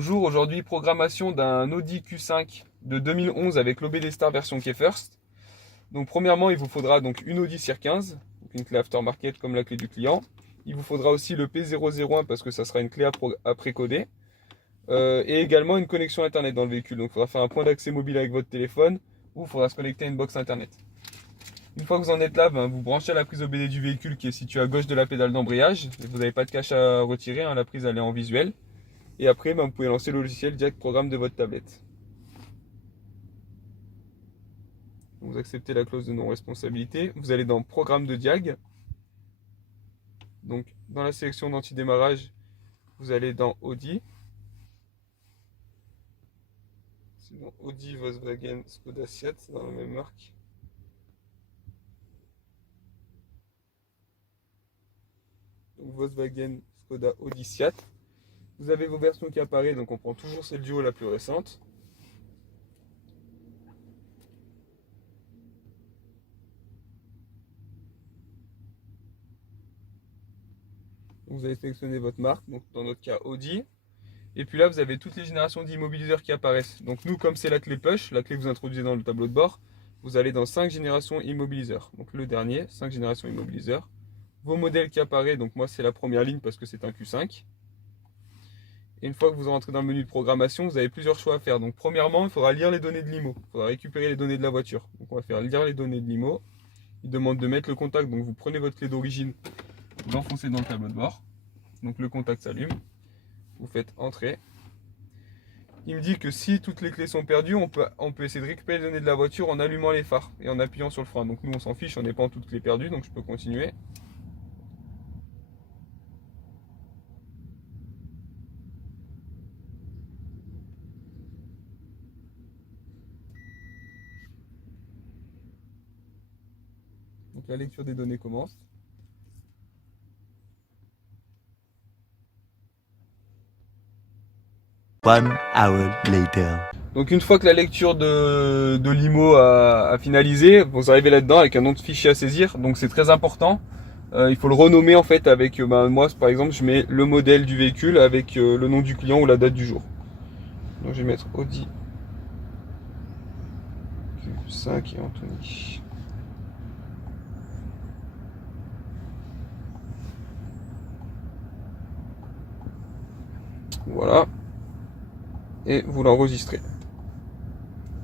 Bonjour, aujourd'hui programmation d'un Audi Q5 de 2011 avec l'OBD Star version Key First. Donc premièrement, il vous faudra donc une Audi CIR15, donc une clé aftermarket comme la clé du client. Il vous faudra aussi le P001 parce que ça sera une clé à précoder. Et également une connexion internet dans le véhicule. Donc il faudra faire un point d'accès mobile avec votre téléphone ou il faudra se connecter à une box internet. Une fois que vous en êtes là, vous branchez à la prise OBD du véhicule qui est située à gauche de la pédale d'embrayage. Vous n'avez pas de cache à retirer, la prise elle est en visuel. Et après, vous pouvez lancer le logiciel direct programme de votre tablette. Vous acceptez la clause de non-responsabilité. Vous allez dans Programme de diag. Donc, dans la sélection d'anti-démarrage, vous allez dans Audi. C'est dans Audi, Volkswagen, Skoda, Seat, c'est dans la même marque. Donc, Volkswagen, Skoda, Audi, Seat. Vous avez vos versions qui apparaissent, donc on prend toujours celle du haut la plus récente. Vous allez sélectionner votre marque, donc dans notre cas Audi. Et puis là, vous avez toutes les générations d'immobiliseurs qui apparaissent. Donc nous, comme c'est la clé push, la clé que vous introduisez dans le tableau de bord, vous allez dans 5 générations immobiliseurs. Donc le dernier, 5 générations immobiliseurs. Vos modèles qui apparaissent, donc moi c'est la première ligne parce que c'est un Q5. Et une fois que vous rentrez dans le menu de programmation, vous avez plusieurs choix à faire. Donc premièrement, il faudra lire les données de l'IMO. Il faudra récupérer les données de la voiture. Donc on va faire lire les données de l'IMO. Il demande de mettre le contact, donc vous prenez votre clé d'origine, vous l'enfoncez dans le tableau de bord. Donc le contact s'allume. Vous faites entrer. Il me dit que si toutes les clés sont perdues, on peut essayer de récupérer les données de la voiture en allumant les phares et en appuyant sur le frein. Donc nous on s'en fiche, on n'est pas en toutes clés perdues, donc je peux continuer. Donc la lecture des données commence. One hour later. Donc une fois que la lecture de l'IMO a finalisé, vous arrivez là-dedans avec un nom de fichier à saisir. Donc c'est très important. Il faut le renommer en fait avec, moi par exemple je mets le modèle du véhicule avec le nom du client ou la date du jour. Donc je vais mettre Audi Q5 et Anthony. Voilà. Et vous l'enregistrez.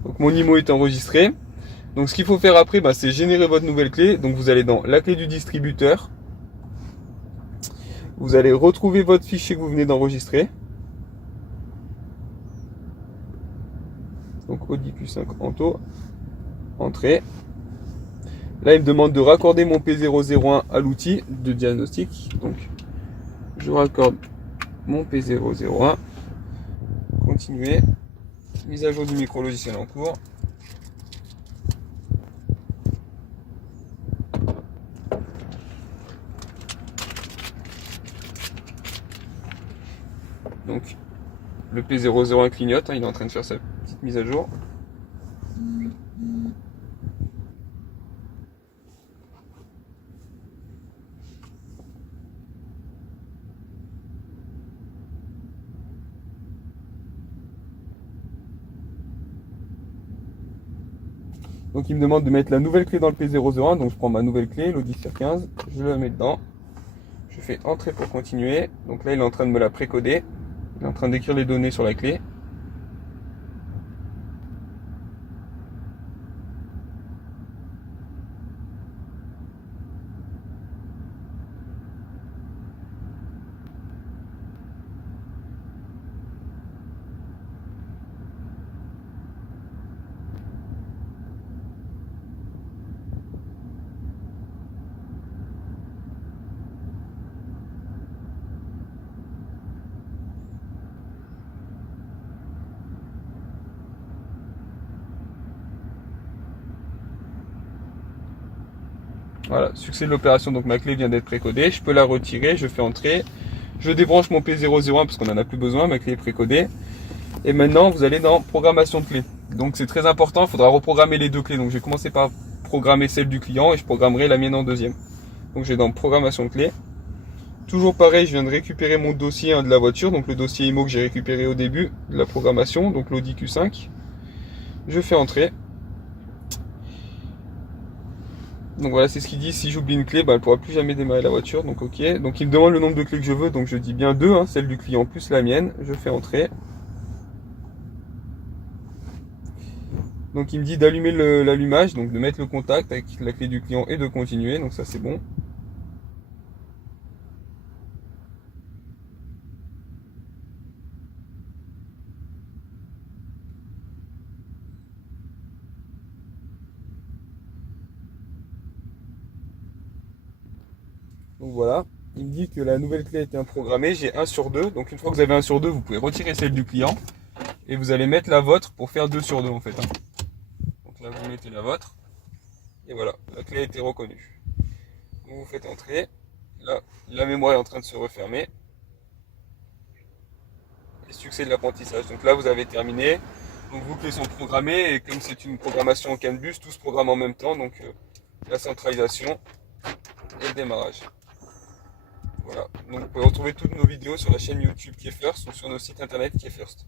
Donc mon IMO est enregistré. Donc ce qu'il faut faire après, c'est générer votre nouvelle clé. Donc vous allez dans la clé du distributeur. Vous allez retrouver votre fichier que vous venez d'enregistrer. Donc Audi Q5 Anto. Entrée. Là il me demande de raccorder mon P001 à l'outil de diagnostic. Donc je raccorde mon P001. Continuer. Mise à jour du micro logiciel en cours. Donc le P001 clignote, il est en train de faire sa petite mise à jour. Donc il me demande de mettre la nouvelle clé dans le P001, donc je prends ma nouvelle clé, l'Audi CIR15, je la mets dedans. Je fais entrer pour continuer. Donc là il est en train de me la précoder. Il est en train d'écrire les données sur la clé. Voilà, succès de l'opération, donc ma clé vient d'être précodée. Je peux la retirer, je fais entrer. Je débranche mon P001 parce qu'on n'en a plus besoin, ma clé est précodée. Et maintenant, vous allez dans programmation de clé. Donc c'est très important, il faudra reprogrammer les deux clés. Donc je vais commencer par programmer celle du client et je programmerai la mienne en deuxième. Donc je vais dans programmation de clé. toujours pareil, je viens de récupérer mon dossier de la voiture, donc le dossier IMO que j'ai récupéré au début de la programmation, donc l'Audi Q5. Je fais entrer. Donc voilà, c'est ce qu'il dit, si j'oublie une clé, elle ne pourra plus jamais démarrer la voiture, donc ok. Donc il me demande le nombre de clés que je veux, donc je dis bien 2, celle du client plus la mienne, je fais entrer. Donc il me dit d'allumer l'allumage, donc de mettre le contact avec la clé du client et de continuer, donc ça c'est bon. Donc voilà, il me dit que la nouvelle clé a été programmée, j'ai 1 sur 2, donc une fois que vous avez 1 sur 2, vous pouvez retirer celle du client et vous allez mettre la vôtre pour faire 2 sur 2 en fait. Donc là vous mettez la vôtre et voilà, la clé a été reconnue. Donc vous faites entrer, là la mémoire est en train de se refermer. Et succès de l'apprentissage, donc là vous avez terminé, donc vos clés sont programmées et comme c'est une programmation en CAN bus, tout se programme en même temps, donc la centralisation et le démarrage. Voilà, donc vous pouvez retrouver toutes nos vidéos sur la chaîne YouTube qui est First ou sur nos sites internet qui est First.